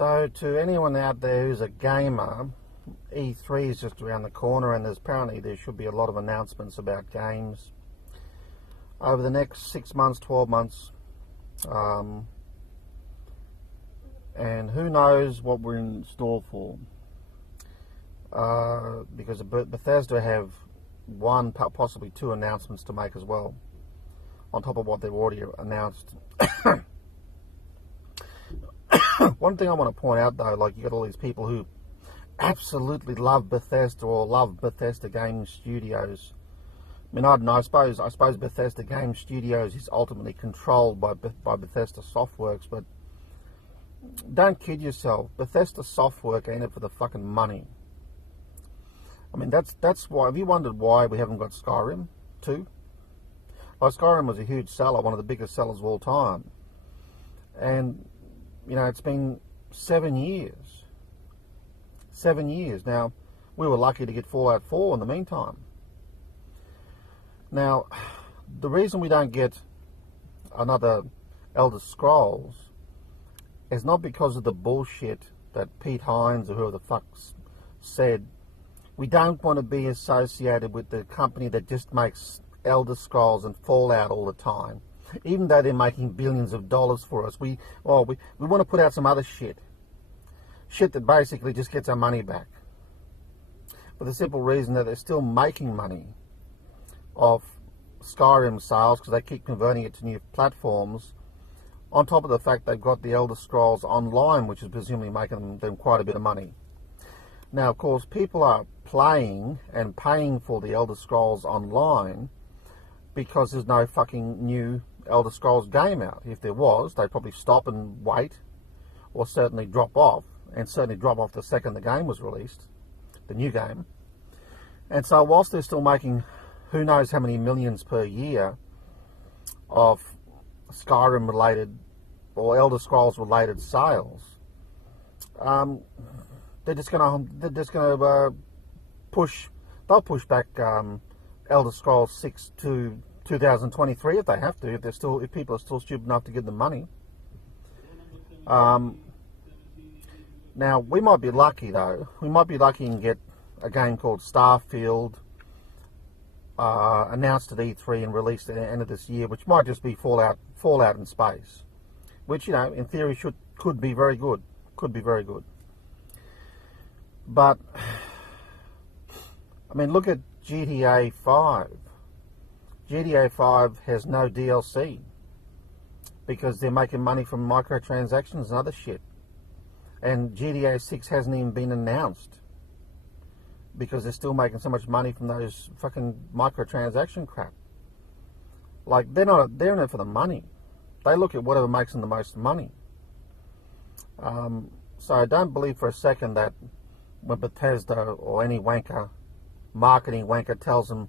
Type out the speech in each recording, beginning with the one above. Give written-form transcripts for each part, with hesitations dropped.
So to anyone out there who's a gamer, E3 is just around the corner, and there should be a lot of announcements about games over the next 6 months, 12 months. And who knows what we're in store for. Because Bethesda have one, possibly two announcements to make as well, on top of what they've already announced. One thing I want to point out though, like you got all these people who absolutely love Bethesda or love Bethesda Game Studios. I mean, I don't know, I suppose Bethesda Game Studios is ultimately controlled by Bethesda Softworks, but don't kid yourself, Bethesda Softworks ain't it for the fucking money. I mean, that's why. Have you wondered why we haven't got Skyrim 2? Like, Skyrim was a huge seller, one of the biggest sellers of all time. And, you know, it's been 7 years. 7 years. Now, we were lucky to get Fallout 4 in the meantime. Now, the reason we don't get another Elder Scrolls is not because of the bullshit that Pete Hines or whoever the fuck said. We don't want to be associated with the company that just makes Elder Scrolls and Fallout all the time. Even though they're making billions of dollars for us, we want to put out some other shit. Shit that basically just gets our money back. For the simple reason that they're still making money off Skyrim sales because they keep converting it to new platforms, on top of the fact they've got the Elder Scrolls Online, which is presumably making them quite a bit of money. Now, of course, people are playing and paying for the Elder Scrolls Online because there's no fucking new Elder Scrolls game out. If there was, they'd probably stop and wait, or certainly drop off, and certainly drop off the second the game was released, the new game. And so whilst they're still making who knows how many millions per year of Skyrim related or Elder Scrolls related sales, they're just gonna push back Elder Scrolls 6 to 2023 if they have to, if people are still stupid enough to give them money. Now we might be lucky though. We might be lucky and get a game called Starfield announced at E3 and released at the end of this year, which might just be Fallout in space, which, you know, in theory could be very good. Could be very good. But I mean, look at GTA 5. GTA 5 has no DLC because they're making money from microtransactions and other shit. And GTA 6 hasn't even been announced because they're still making so much money from those fucking microtransaction crap. Like, they're in it for the money. They look at whatever makes them the most money. So I don't believe for a second that when Bethesda or any marketing wanker tells them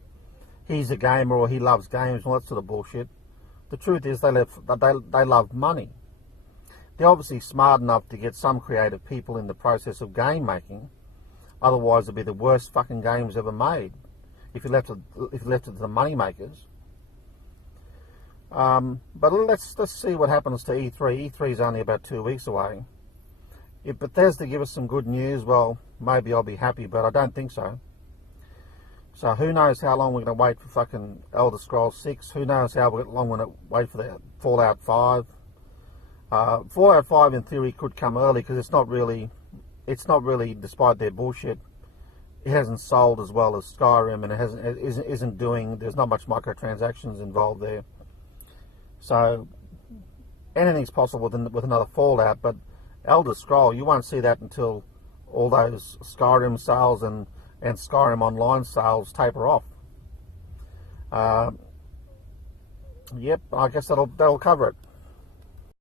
he's a gamer or he loves games and all that sort of bullshit, the truth is they love money. They're obviously smart enough to get some creative people in the process of game making. Otherwise, it'd be the worst fucking games ever made if you left it to the money makers. But let's see what happens to E3. E3 is only about 2 weeks away. If Bethesda give us some good news, well, maybe I'll be happy, but I don't think so. So who knows how long we're going to wait for fucking Elder Scrolls 6? Who knows how long we're going to wait for the Fallout 5? Fallout 5 in theory could come early because it's not really, despite their bullshit, it hasn't sold as well as Skyrim, and there's not much microtransactions involved there. So anything's possible with another Fallout, but Elder Scroll, you won't see that until all those Skyrim sales and Skyrim Online sales taper off. Yep, I guess that'll cover it.